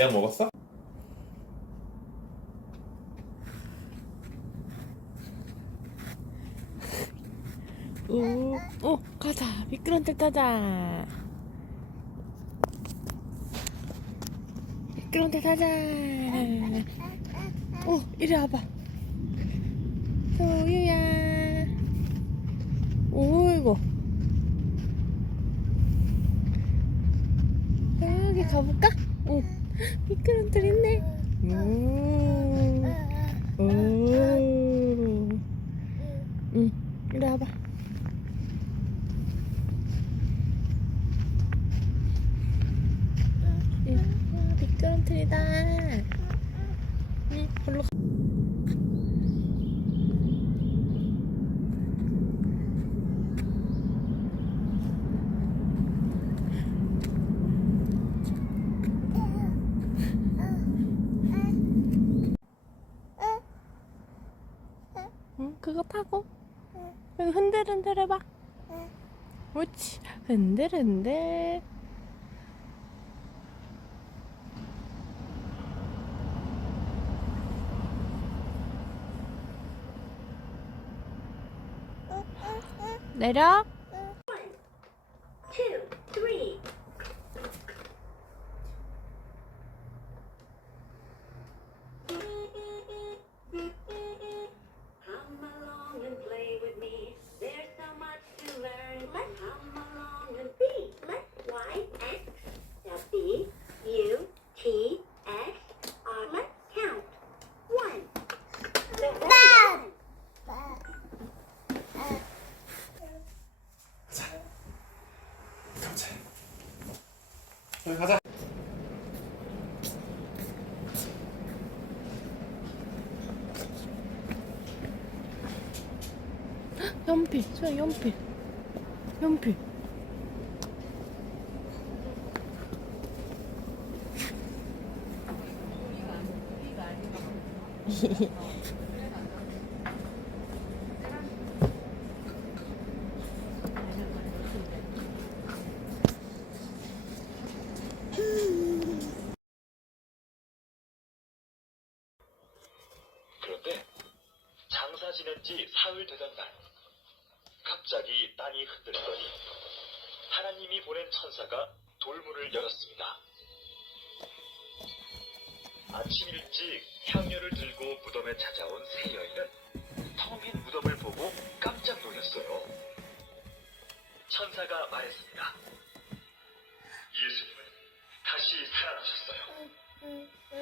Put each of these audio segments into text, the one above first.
약 먹었어? 오, 어, 가자. 미끄럼틀 타자. 미끄럼틀 타자. 어, 이리 와봐. 소유야. 오이고. 여기 가볼까? 어, 미끄럼틀 있네. 오, 오. 응, 이리 와봐. 응, 미끄럼틀이다. 응, 걸로 가. 응, 그거 타고. 여기 흔들흔들 해봐. 옳지. 흔들흔들. 내려. 연필, 소야 연필. 연필. 그런데 장사 지낸 지 사흘 되던 날 갑자기 땅이 흔들리더니 하나님이 보낸 천사가 돌문을 열었습니다. 아침 일찍 향료를 들고 무덤에 찾아온 새 여인은 텅 빈 무덤을 보고 깜짝 놀랐어요. 천사가 말했습니다. 예수님은 다시 살아나셨어요.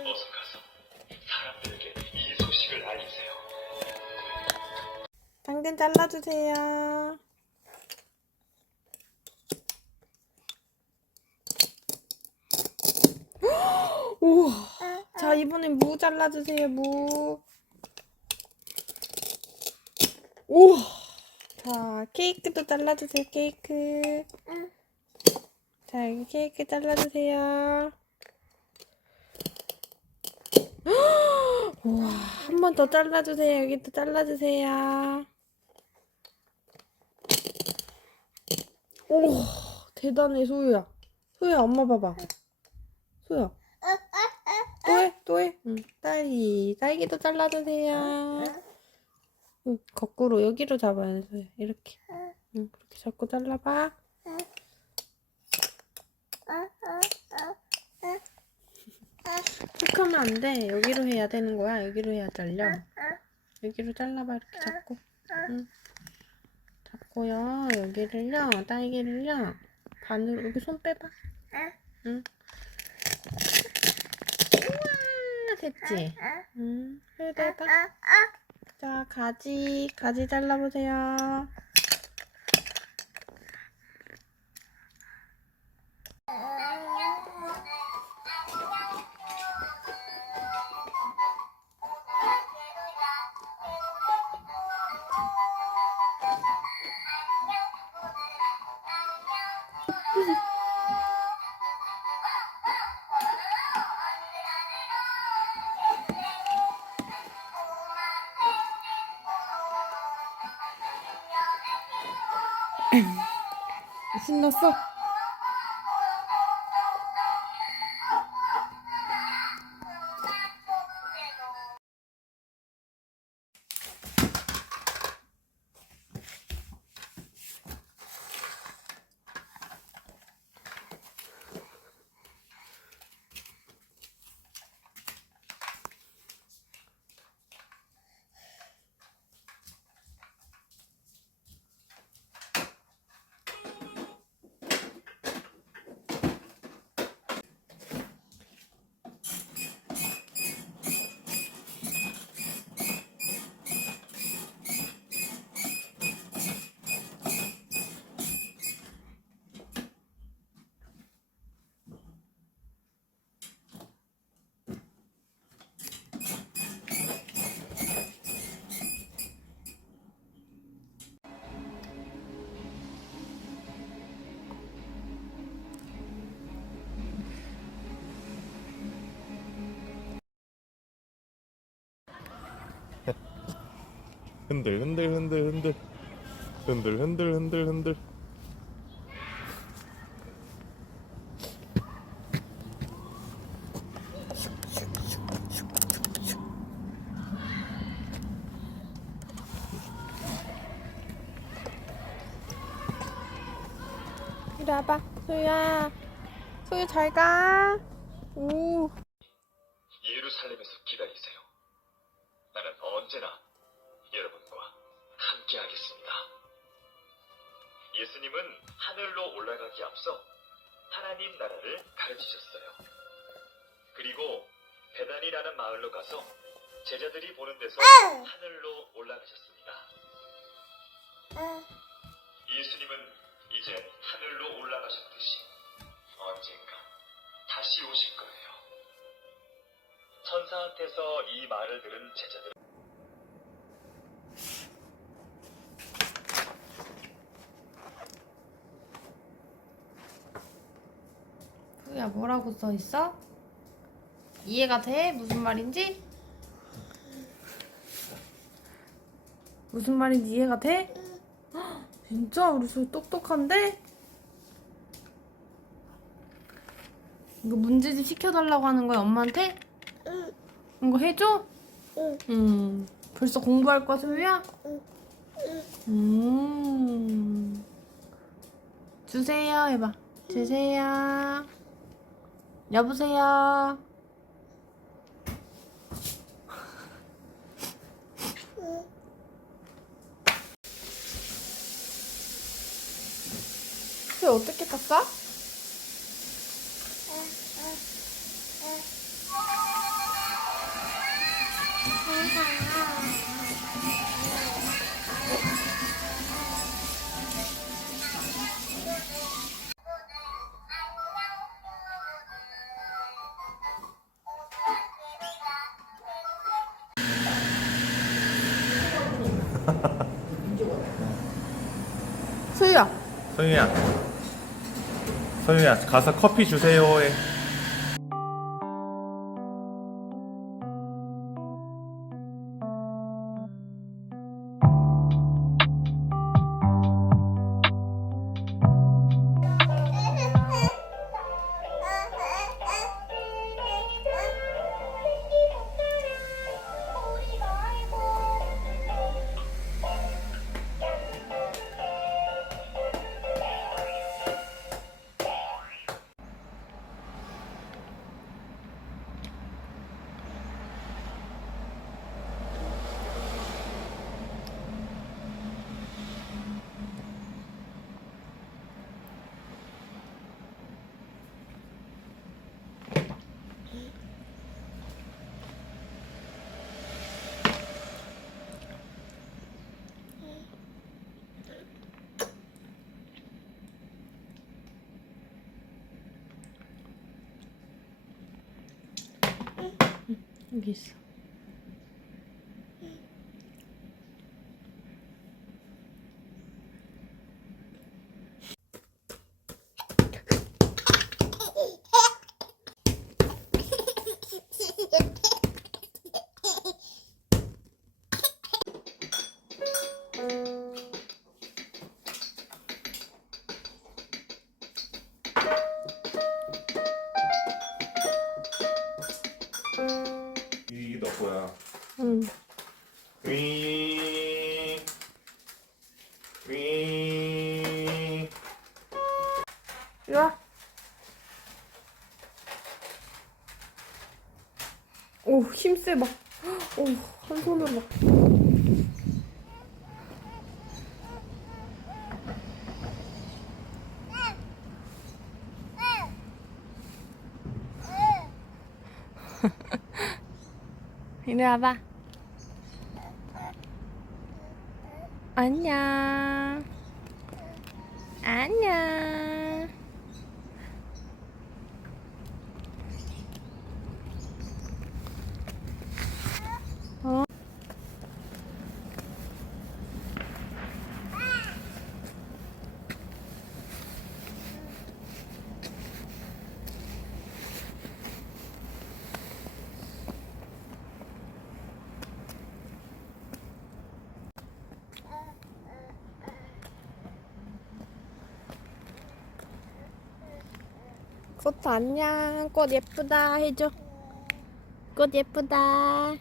어서 가서 사람들에게 이 소식을 알리세요. 당근 잘라주세요. 자, 이번엔 무 잘라주세요, 무. 우와. 자, 케이크도 잘라주세요, 케이크. 자, 여기 케이크 잘라주세요. 우와, 한 번 더 잘라주세요. 여기도 잘라주세요. 오, 대단해, 소유야. 소유야, 엄마 봐봐. 소유야. 또 해, 또 해. 응, 딸기. 딸기도 잘라주세요. 응, 거꾸로 여기로 잡아야 돼, 소유야. 이렇게. 응, 그렇게 잡고 잘라봐. 툭 하면 안 돼. 여기로 해야 되는 거야. 여기로 해야 잘려. 여기로 잘라봐, 이렇게 잡고. 응. 잡고요. 여기를요. 딸기를요. 반으로, 여기 손 빼봐. 응. 우와, 됐지? 응. 그래도 해봐. 자, 가지. 가지 잘라보세요. 신났어? 흔들 흔들 흔들 흔들 흔들 흔들 흔들 흔들 이리 와봐. 소유야. 소유 잘 가. 오. 예수님은 하늘로 올라가기 앞서 하나님 나라를 가르치셨어요. 그리고 베단이라는 마을로 가서 제자들이 보는 데서 하늘로 올라가셨습니다. 예수님은 이제 하늘로 올라가셨듯이 언젠가 다시 오실 거예요. 천사한테서 이 말을 들은 제자들 소 야 뭐라고 써 있어? 이해가 돼? 무슨 말인지? 무슨 말인지 이해가 돼? 헉, 진짜 우리 소유 똑똑한데? 이거 문제집 시켜달라고 하는 거야 엄마한테? 응. 이거 해줘? 응. 음. 벌써 공부할 거야 소유야? 응. 음. 주세요 해봐. 주세요. 여보세요. 쟤 어떻게 탔어? 수유야. 소유야 소유야 가서 커피 주세요 해 Isso. 응. 위. 위. 이리 와. 오, 힘세 막. 오, 한 손으로 막. 이리 와봐. 안녕. 안녕. 꽃 안녕. 꽃 예쁘다 해줘. 꽃 예쁘다.